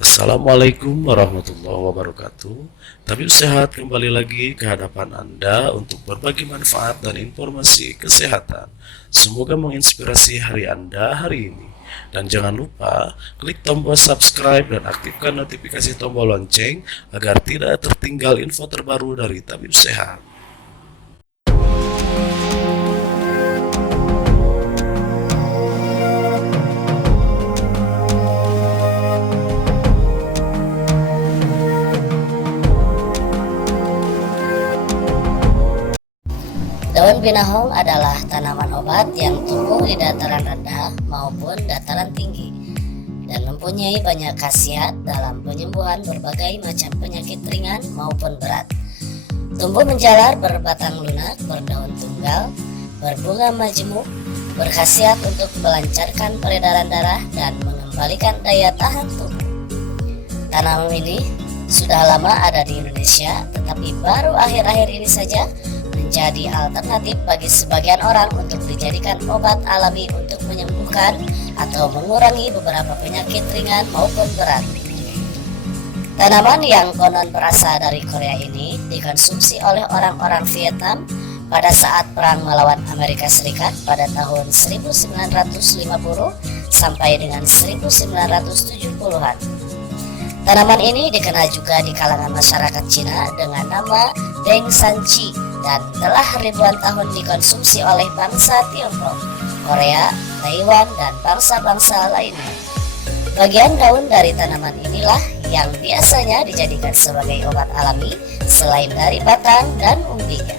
Assalamualaikum warahmatullahi wabarakatuh. Tabib Sehat kembali lagi ke hadapan Anda untuk berbagi manfaat dan informasi kesehatan. Semoga menginspirasi hari Anda hari ini. Dan jangan lupa klik tombol subscribe dan aktifkan notifikasi tombol lonceng agar tidak tertinggal info terbaru dari Tabib Sehat. Daun binahong adalah tanaman obat yang tumbuh di dataran rendah maupun dataran tinggi dan mempunyai banyak khasiat dalam penyembuhan berbagai macam penyakit ringan maupun berat. Tumbuh menjalar, berbatang lunak, berdaun tunggal, berbunga majemuk, berkhasiat untuk melancarkan peredaran darah dan mengembalikan daya tahan tubuh. Tanaman ini sudah lama ada di Indonesia, tetapi baru akhir-akhir ini saja menjadi alternatif bagi sebagian orang untuk dijadikan obat alami untuk menyembuhkan atau mengurangi beberapa penyakit ringan maupun berat. Tanaman yang konon berasal dari Korea ini dikonsumsi oleh orang-orang Vietnam pada saat perang melawan Amerika Serikat pada tahun 1950 sampai dengan 1970-an. Tanaman ini dikenal juga di kalangan masyarakat Cina dengan nama Deng Sanchi dan telah ribuan tahun dikonsumsi oleh bangsa Tiongkok, Korea, Taiwan, dan bangsa-bangsa lainnya. Bagian daun dari tanaman inilah yang biasanya dijadikan sebagai obat alami selain dari batang dan umbinya.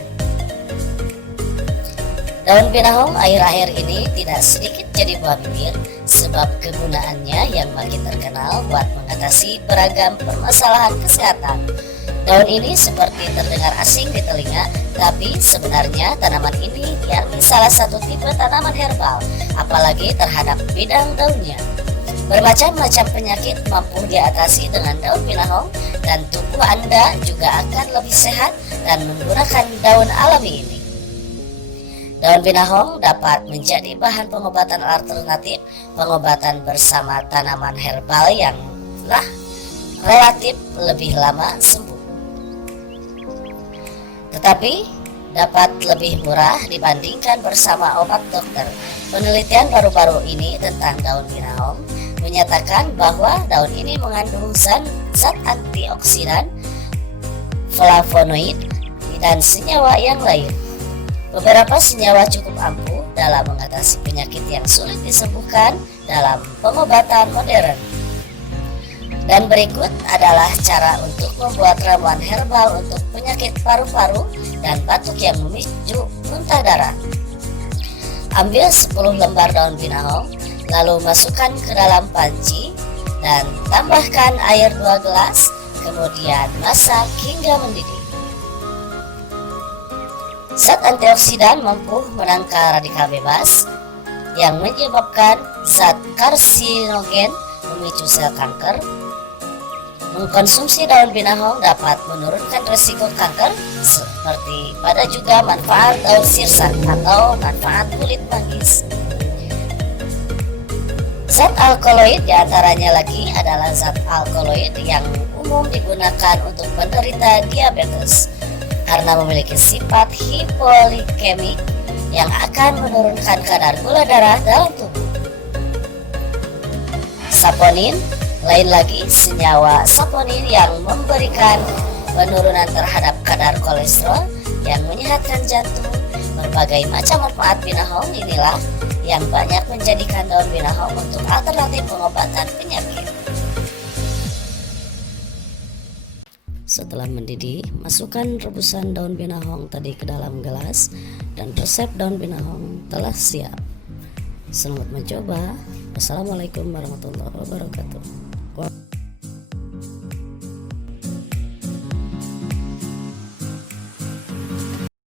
Daun binahong akhir-akhir ini tidak sedikit jadi buah bibir sebab kegunaannya yang makin terkenal buat mengatasi beragam permasalahan kesehatan. Daun ini seperti terdengar asing di telinga, tapi sebenarnya tanaman ini yakni salah satu tipe tanaman herbal, apalagi terhadap bidang daunnya. Bermacam-macam penyakit mampu diatasi dengan daun binahong dan tubuh Anda juga akan lebih sehat dan menggunakan daun alami ini. Daun binahong dapat menjadi bahan pengobatan alternatif, pengobatan bersama tanaman herbal yang telah relatif lebih lama sembuh. Tetapi dapat lebih murah dibandingkan bersama obat dokter. Penelitian baru-baru ini tentang daun binahong menyatakan bahwa daun ini mengandung zat antioksidan, flavonoid, dan senyawa yang lain. Beberapa senyawa cukup ampuh dalam mengatasi penyakit yang sulit disembuhkan dalam pengobatan modern. Dan berikut adalah cara untuk membuat ramuan herbal untuk penyakit paru-paru dan batuk yang memicu muntah darah. Ambil 10 lembar daun binahong, lalu masukkan ke dalam panci dan tambahkan air 2 gelas, kemudian masak hingga mendidih. Zat antioksidan mampu menangkal radikal bebas yang menyebabkan zat karsinogen memicu sel kanker. Mengkonsumsi daun binahong dapat menurunkan risiko kanker, seperti pada juga manfaat daun sirsak atau manfaat kulit manggis. Zat alkaloid diantaranya lagi adalah zat alkaloid yang umum digunakan untuk penderita diabetes karena memiliki sifat hipoglikemik yang akan menurunkan kadar gula darah dalam tubuh. Saponin, lain lagi senyawa saponin yang memberikan penurunan terhadap kadar kolesterol yang menyehatkan jantung. Berbagai macam manfaat binahong inilah yang banyak menjadikan daun binahong untuk alternatif pengobatan penyakit. Setelah mendidih, masukkan rebusan daun binahong tadi ke dalam gelas dan resep daun binahong telah siap. Selamat mencoba. Wassalamualaikum warahmatullahi wabarakatuh.